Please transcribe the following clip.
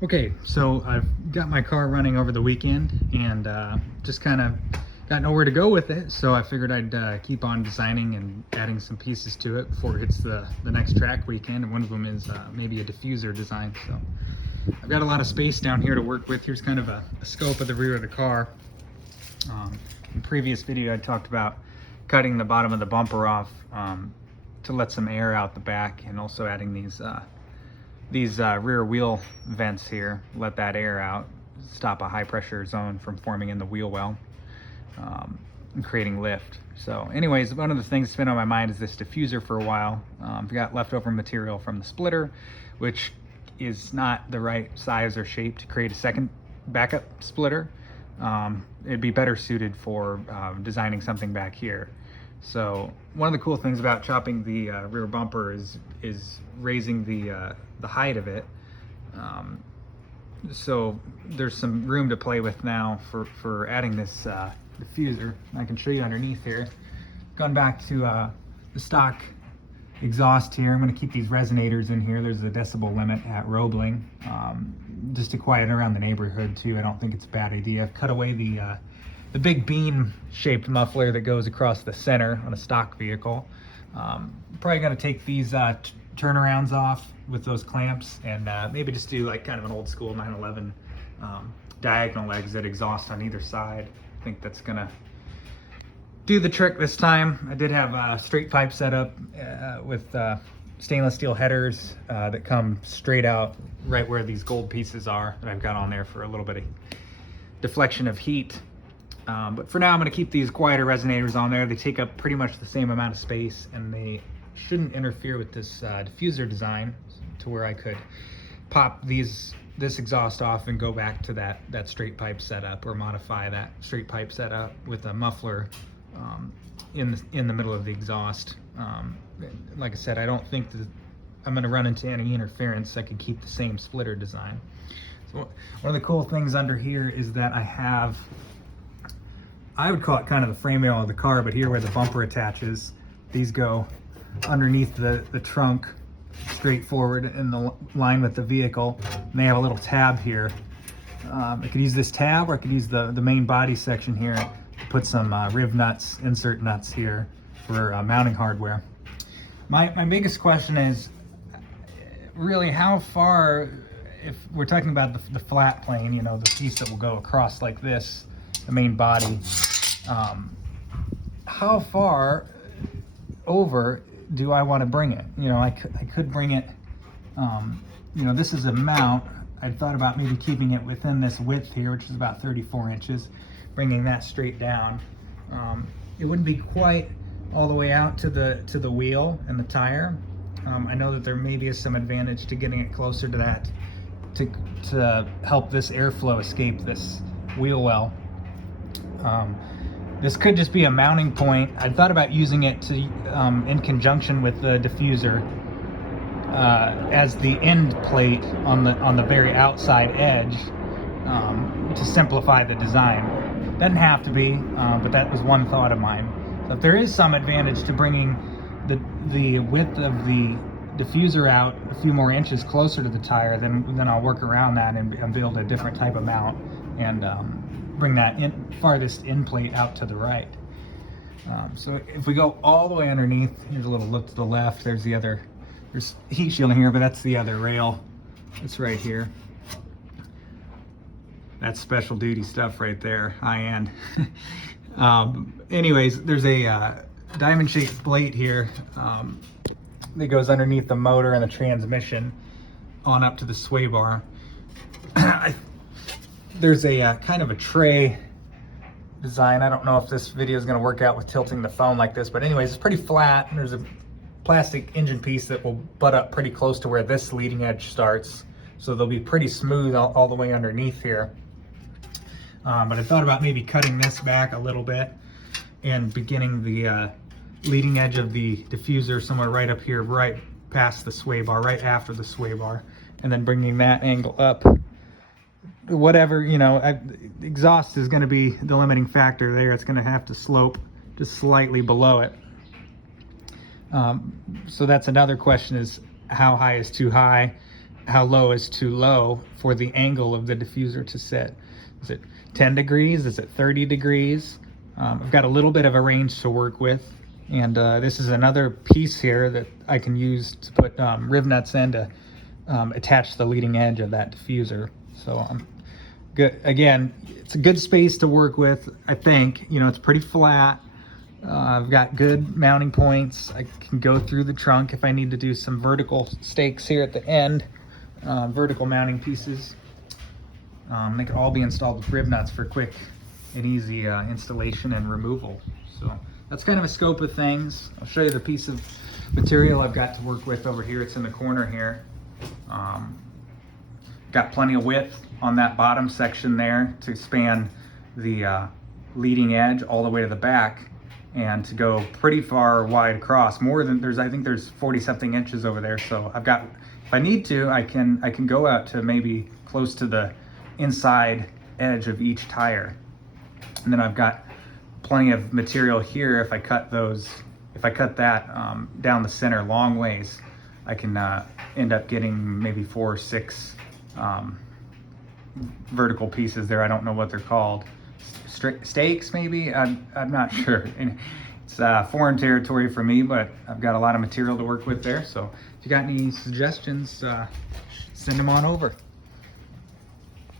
Okay, so I've got my car running over the weekend and just kind of got nowhere to go with it, so I figured I'd keep on designing and adding some pieces to it before it hits the next track weekend, and one of them is maybe a diffuser design. So I've got a lot of space down here to work with. Here's kind of a scope of the rear of the car. In previous video I talked about cutting the bottom of the bumper off to let some air out the back, and also adding these rear wheel vents here, let that air out, stop a high pressure zone from forming in the wheel well, and creating lift. So anyways, one of the things that's been on my mind is this diffuser for a while. I've got leftover material from the splitter, which is not the right size or shape to create a second backup splitter. It'd be better suited for designing something back here. So one of the cool things about chopping the rear bumper is raising the height of it. So there's some room to play with now for adding this diffuser. I can show you underneath here. Going back to the stock exhaust here, I'm going to keep these resonators in here. There's a decibel limit at Roebling, just to quiet around the neighborhood too. I don't think it's a bad idea. I've cut away the big bean shaped muffler that goes across the center on a stock vehicle. Probably going to take these turnarounds off with those clamps, and maybe just do like kind of an old school 911 diagonal exit exhaust on either side. I think that's gonna do the trick this time. I did have a straight pipe set up with stainless steel headers that come straight out right where these gold pieces are that I've got on there for a little bit of deflection of heat. But for now, I'm going to keep these quieter resonators on there. They take up pretty much the same amount of space, and they shouldn't interfere with this diffuser design, to where I could pop this exhaust off and go back to that straight pipe setup, or modify that straight pipe setup with a muffler in the middle of the exhaust. Like I said, I don't think that I'm going to run into any interference. I could keep the same splitter design. So one of the cool things under here is that I would call it kind of the frame rail of the car, but here where the bumper attaches, these go underneath the trunk, straight forward in the line with the vehicle. And they have a little tab here. I could use this tab, or I could use the main body section here to put some riv nuts, insert nuts here for mounting hardware. My biggest question is really how far, if we're talking about the flat plane, you know, the piece that will go across like this, the main body, how far over do I want to bring it? You know, I could bring it, you know, this is a mount. I thought about maybe keeping it within this width here, which is about 34 inches, bringing that straight down. It wouldn't be quite all the way out to the wheel and the tire. I know that there maybe is some advantage to getting it closer to that to help this airflow escape this wheel well. This could just be a mounting point. I thought about using it to in conjunction with the diffuser as the end plate on the very outside edge, to simplify the design. Doesn't have to be, but that was one thought of mine. So if there is some advantage to bringing the width of the diffuser out a few more inches closer to the tire, then I'll work around that and build a different type of mount, and bring that farthest end plate out to the right. So if we go all the way underneath, here's a little look to the left. There's heat shielding here, but that's the other rail. It's right here. That's special duty stuff right there, high end. Anyways, there's a diamond shaped plate here that goes underneath the motor and the transmission on up to the sway bar. There's a kind of a tray design. I don't know if this video is going to work out with tilting the phone like this, but anyways, it's pretty flat. There's a plastic engine piece that will butt up pretty close to where this leading edge starts, so they'll be pretty smooth all the way underneath here. But I thought about maybe cutting this back a little bit and beginning the leading edge of the diffuser somewhere right up here, right past the sway bar, right after the sway bar, and then bringing that angle up. Whatever, you know, exhaust is going to be the limiting factor there. It's going to have to slope just slightly below it. So that's another question, is how high is too high? how low is too low for the angle of the diffuser to sit. Is it 10 degrees? Is it 30 degrees? I've got a little bit of a range to work with, and this is another piece here that I can use to put riv nuts in to attach the leading edge of that diffuser. So good. Again, it's a good space to work with. I think, you know, it's pretty flat. I've got good mounting points. I can go through the trunk if I need to do some vertical stakes here at the end, vertical mounting pieces. They can all be installed with rib nuts for quick and easy installation and removal. So that's kind of a scope of things. I'll show you the piece of material I've got to work with over here. It's in the corner here. Got plenty of width on that bottom section there to span the leading edge all the way to the back, and to go pretty far wide across, more than I think there's 40 something inches over there. So I've got, if I need to, I can go out to maybe close to the inside edge of each tire. And then I've got plenty of material here. If I cut that down the center long ways, I can end up getting maybe 4 or 6 vertical pieces there. I don't know what they're called. Stakes maybe? I'm not sure. It's foreign territory for me, but I've got a lot of material to work with there. So if you got any suggestions, send them on over.